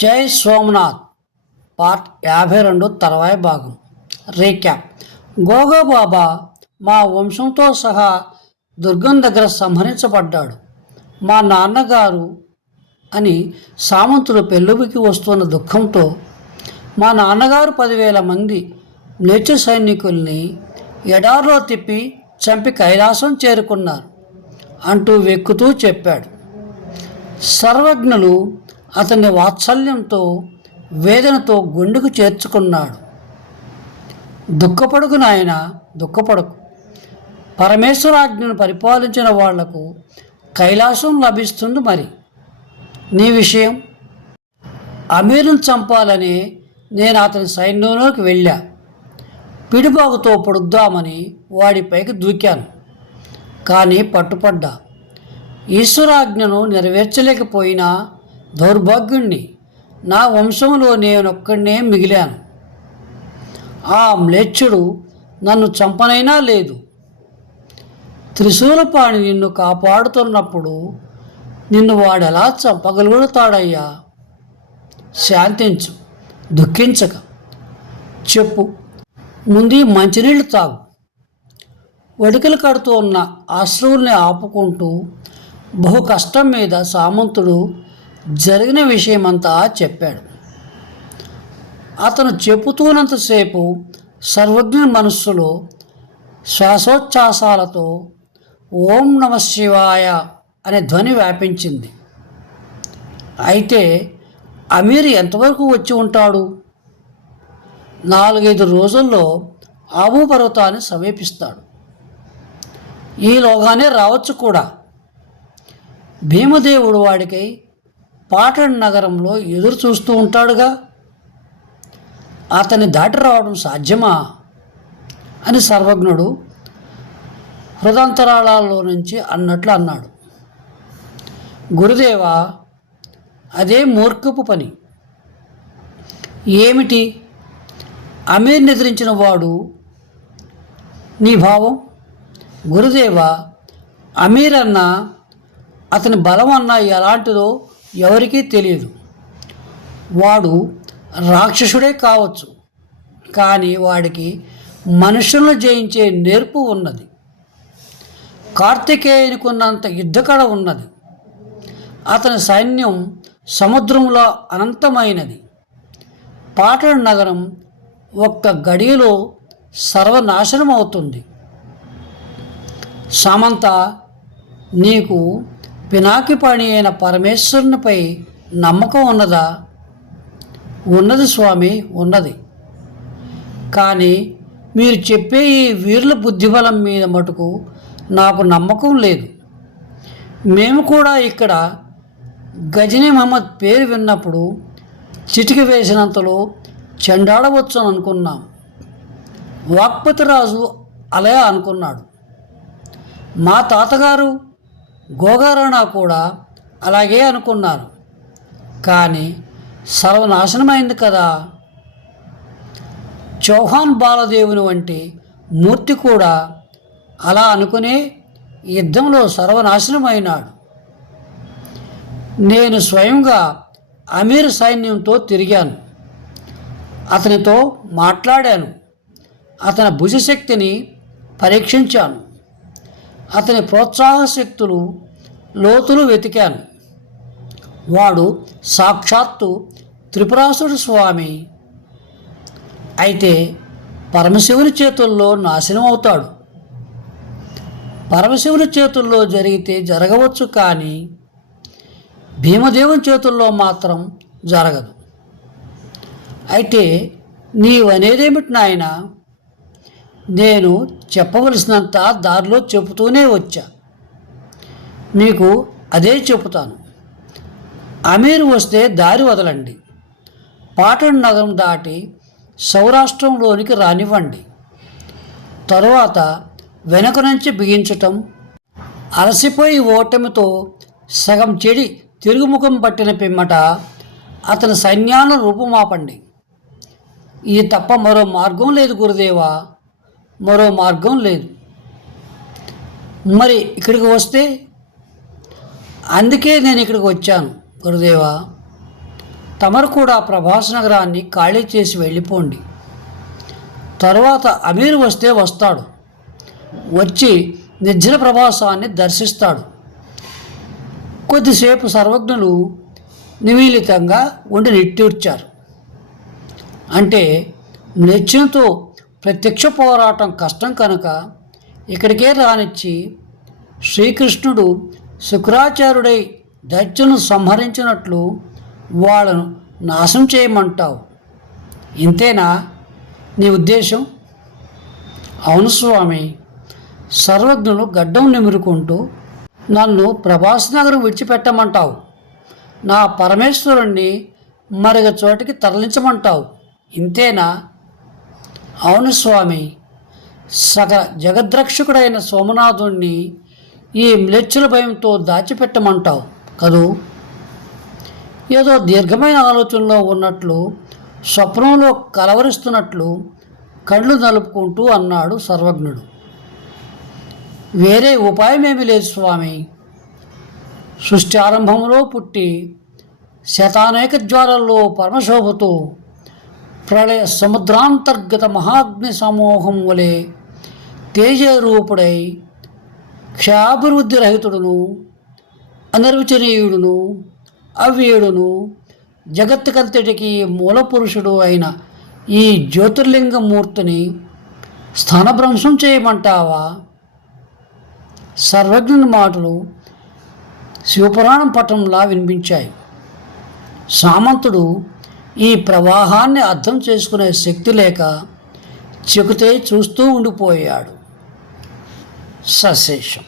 జై సోమనాథ్ పార్ట్ యాభై రెండు తర్వాయి భాగం. రీక్యాప్. గోగో బాబా మా వంశంతో సహా దుర్గం దగ్గర సంహరించబడ్డాడు. మా నాన్నగారు అని సామంతులు పెళ్ళుబికి వస్తున్న దుఃఖంతో మా నాన్నగారు పదివేల మంది మ్లేచ్ఛ సైనికుల్ని ఎడారిలో తిప్పి చంపి కైలాసం చేరుకున్నారు అంటూ వెక్కుతూ చెప్పాడు. సర్వజ్ఞులు అతన్ని వాత్సల్యంతో వేదనతో గుండెకు చేర్చుకున్నాడు. దుఃఖపడుకు నాయన దుఃఖపడకు. పరమేశ్వరాజ్ఞను పరిపాలించిన వాళ్ళకు కైలాసం లభిస్తుంది మరి. నీ విషయం? అమీరును చంపాలని నేను అతని సైన్యంలోకి వెళ్ళా. పిడిబాగుతో పొడుద్దామని వాడిపైకి దూకాను. కానీ పట్టుపడ్డా. ఈశ్వరాజ్ఞను నెరవేర్చలేకపోయినా దౌర్భాగ్యుణ్ణి. నా వంశంలో నేనొక్కడినే మిగిలాను. ఆ మ్లేచ్చుడు నన్ను చంపనైనా లేదు. త్రిశూలపాణి నిన్ను కాపాడుతున్నప్పుడు నిన్ను వాడెలా చంపగలుగుతాడయ్యా? శాంతించు దుఃఖించక. చెప్పు ముందు మంచినీళ్ళు తాగు. వడికలు కడుతూ ఉన్న అశ్రువుల్ని ఆపుకుంటూ బహు కష్టం మీద సామంతుడు జరిగిన విషయమంతా చెప్పాడు. అతను చెబుతున్నంతసేపు సర్వజ్ఞ మనస్సులో శ్వాసోచ్ఛ్వాసాలతో ఓం నమ శివాయ అనే ధ్వని వ్యాపించింది. అయితే అమీర్ ఎంతవరకు వచ్చి ఉంటాడు? నాలుగైదు రోజుల్లో ఆబు పర్వతాన్ని సమీపిస్తాడు. ఈలోగానే రావచ్చు కూడా. భీమదేవుడు వాడికై పాటన్ నగరంలో ఎదురు చూస్తూ ఉంటాడుగా. అతన్ని దాటి రావడం సాధ్యమా? అని సర్వజ్ఞుడు హృదంతరాళాల్లో నుంచి అన్నట్లు అన్నాడు. గురుదేవ అదే మూర్ఖపు పని. ఏమిటి? అమీర్ నిద్రించిన వాడు నీ భావం? గురుదేవ అమీర్ అన్న అతని బలం అన్న ఎలాంటిదో ఎవరికీ తెలియదు. వాడు రాక్షసుడే కావచ్చు కానీ వాడికి మనుషులను జయించే నేర్పు ఉన్నది. కార్తికేయునికున్నంత యుద్ధకళ ఉన్నది. అతని సైన్యం సముద్రంలో అనంతమైనది. పాటణ నగరం ఒక్క గడియలో సర్వనాశనం అవుతుంది సమంత నీకు పినాకి పని అయిన పరమేశ్వరునిపై నమ్మకం ఉన్నదా? ఉన్నది స్వామి ఉన్నది. కానీ మీరు చెప్పే ఈ వీరుల బుద్ధిబలం మీద మటుకు నాకు నమ్మకం లేదు. మేము కూడా ఇక్కడ గజనీ మహమ్మద్ పేరు విన్నప్పుడు చిటిక వేసినంతలో చెండాడవచ్చు అని అనుకున్నాం. వాక్పతి రాజు అలయా అనుకున్నాడు. మా తాతగారు గోగారాణ కూడా అలాగే అనుకున్నారు. కానీ సర్వనాశనమైంది కదా. చౌహాన్ బాలదేవుని వంటి మూర్తి కూడా అలా అనుకునే యుద్ధంలో సర్వనాశనమైనాడు. నేను స్వయంగా అమీర్ సైన్యంతో తిరిగాను. అతనితో మాట్లాడాను. అతని భుజశక్తిని పరీక్షించాను. అతని ప్రోత్సాహ శక్తులు లోతులు వెతికాను. వాడు సాక్షాత్తు త్రిపురాసుడు స్వామి. అయితే పరమశివుని చేతుల్లో నాశనం అవుతాడు పరమశివుని చేతుల్లో జరిగితే జరగవచ్చు కానీ భీమదేవుని చేతుల్లో మాత్రం జరగదు. అయితే నీవనేదేమిటి నాయనా? నేను చెప్పవలసినంత దారిలో చెబుతూనే వచ్చా. మీకు అదే చెబుతాను. అమీర్ వస్తే దారి వదలండి. పాటన్ నగరం దాటి సౌరాష్ట్రంలోనికి రానివ్వండి. తరువాత వెనక నుంచి బిగించటం అలసిపోయి ఓటమితో సగం చెడి తిరుగుముఖం పట్టిన పిమ్మట అతని సైన్యాలను రూపుమాపండి. ఇది తప్ప మరో మార్గం లేదు గురుదేవా. మరో మార్గం లేదు. మరి ఇక్కడికి వస్తే అందుకే నేను ఇక్కడికి వచ్చాను గురుదేవ. తమరు కూడా ప్రభాస్ నగరాన్ని ఖాళీ చేసి వెళ్ళిపోండి. తర్వాత అమీర్ వస్తే వస్తాడు. వచ్చి నిర్జన ప్రభాసాన్ని దర్శిస్తాడు. కొద్దిసేపు సర్వజ్ఞులు నిమీలితంగా ఉండి నిట్టూర్చారు. అంటే నిత్యంతో ప్రత్యక్ష పోరాటం కష్టం కనుక ఇక్కడికే రానిచ్చి శ్రీకృష్ణుడు శుక్రాచార్యుడై దైత్యులను సంహరించినట్లు వాళ్ళను నాశనం చేయమంటావు. ఇంతేనా నీ ఉద్దేశం? అవును స్వామి. సర్వజ్ఞులు గడ్డం నిమురుకుంటూ నన్ను ప్రభాస్ నగరం విడిచిపెట్టమంటావు. నా పరమేశ్వరుణ్ణి మరొక చోటికి తరలించమంటావు. ఇంతేనా? అవును స్వామి. సగ జగద్రక్షకుడైన సోమనాథుణ్ణి ఈ మ్లెచ్చుల భయంతో దాచిపెట్టమంటావు కదూ? ఏదో దీర్ఘమైన ఆలోచనలో ఉన్నట్లు స్వప్నంలో కలవరిస్తున్నట్లు కళ్ళు నలుపుకుంటూ అన్నాడు సర్వజ్ఞుడు. వేరే ఉపాయమేమీ లేదు స్వామి. సృష్టి ఆరంభంలో పుట్టి శతానేక జ్వాలల్లో పరమశోభతో ప్రళయ సముద్రాంతర్గత మహాగ్ని సమూహం వలె తేజరూపుడై క్షయాభివృద్ధి రహితుడును అనిర్వచనీయుడును అవ్యయుడును జగత్తుకంతటికి మూలపురుషుడు అయిన ఈ జ్యోతిర్లింగమూర్తిని స్థానభ్రంశం చేయమంటావా? సర్వజ్ఞుని మాటలు శివపురాణం పటంలా వినిపించాయి. సామంతుడు ఈ ప్రవాహాన్ని అర్థం చేసుకునే శక్తి లేక చెకుతే చూస్తూ ఉండిపోయాడు. సశేషం.